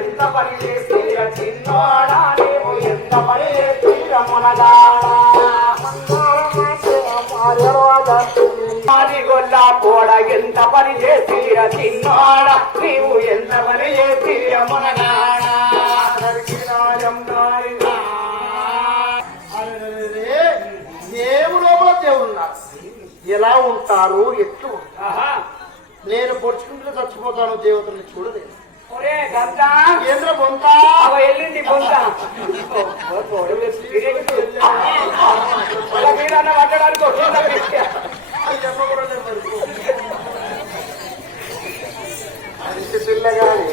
ఎంత పని చేసి చిన్నోడా నీవు ఎంత పని చేసి రమణగాడా బంగారమంటే ఆ భార్యను అదాస్తివి మాదిగొల్ల పోడ ఎంత పని చేసి చిన్నోడా? నీవు ఎంత పని చేసి రమణగాడా అరెరెరెరె, దేవుడు ఉన్నాడు ఎలా ఉంటారు ఎట్లు. నేను పొడుచుకుంటే చచ్చిపోతాను దేవతల్ని చూడలేదు. కేంద్ర బొంత? ఎల్లుండి పొందా మీరన్న పట్టడానికి వచ్చిందా పిచ్చ? పిల్లగాని